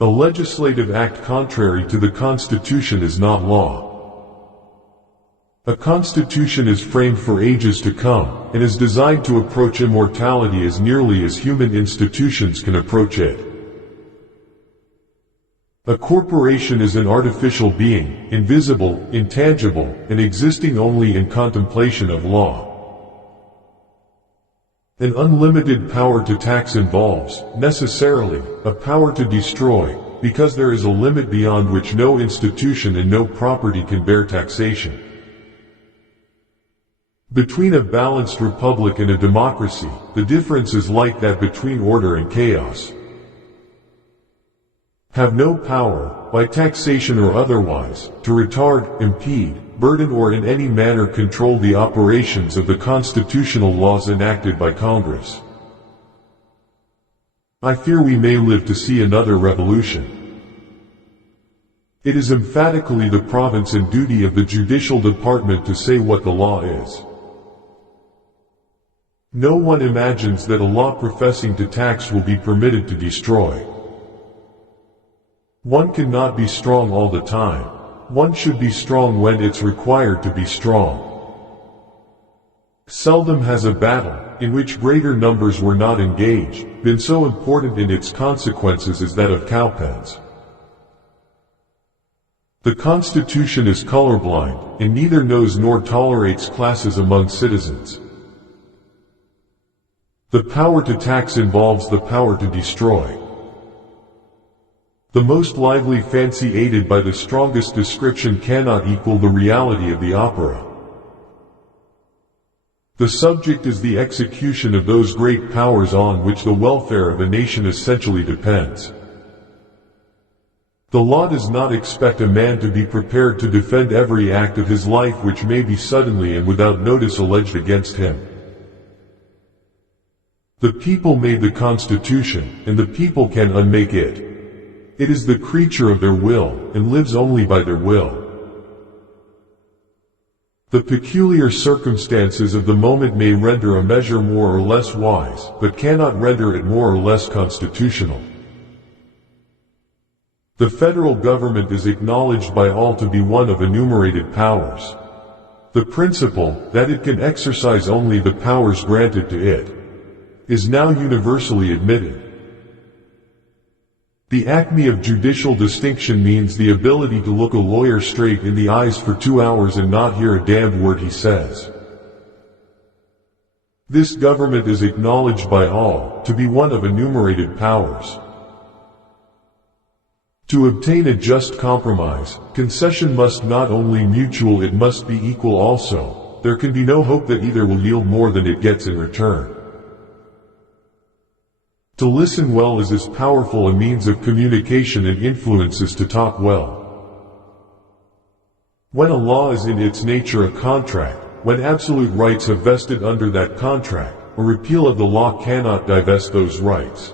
A legislative act contrary to the Constitution is not law. A constitution is framed for ages to come, and is designed to approach immortality as nearly as human institutions can approach it. A corporation is an artificial being, invisible, intangible, and existing only in contemplation of law. An unlimited power to tax involves, necessarily, a power to destroy, because there is a limit beyond which no institution and no property can bear taxation. Between a balanced republic and a democracy, the difference is like that between order and chaos. Have no power, by taxation or otherwise, to retard, impede, burden or in any manner control the operations of the constitutional laws enacted by Congress. I fear we may live to see another revolution. It is emphatically the province and duty of the judicial department to say what the law is. No one imagines that a law professing to tax will be permitted to destroy. One cannot be strong all the time. One should be strong when it's required to be strong. Seldom has a battle, in which greater numbers were not engaged, been so important in its consequences as that of cowpens. The Constitution is colorblind, and neither knows nor tolerates classes among citizens. The power to tax involves the power to destroy. The most lively fancy aided by the strongest description cannot equal the reality of the opera. The subject is the execution of those great powers on which the welfare of a nation essentially depends. The law does not expect a man to be prepared to defend every act of his life which may be suddenly and without notice alleged against him. The people made the Constitution, and the people can unmake it. It is the creature of their will, and lives only by their will. The peculiar circumstances of the moment may render a measure more or less wise, but cannot render it more or less constitutional. The federal government is acknowledged by all to be one of enumerated powers. The principle, that it can exercise only the powers granted to it, is now universally admitted. The acme of judicial distinction means the ability to look a lawyer straight in the eyes for 2 hours and not hear a damned word he says. This government is acknowledged by all to be one of enumerated powers. To obtain a just compromise, concession must not only mutual, it must be equal also. There can be no hope that either will yield more than it gets in return. To listen well is as powerful a means of communication and influence as to talk well. When a law is in its nature a contract, when absolute rights have vested under that contract, a repeal of the law cannot divest those rights.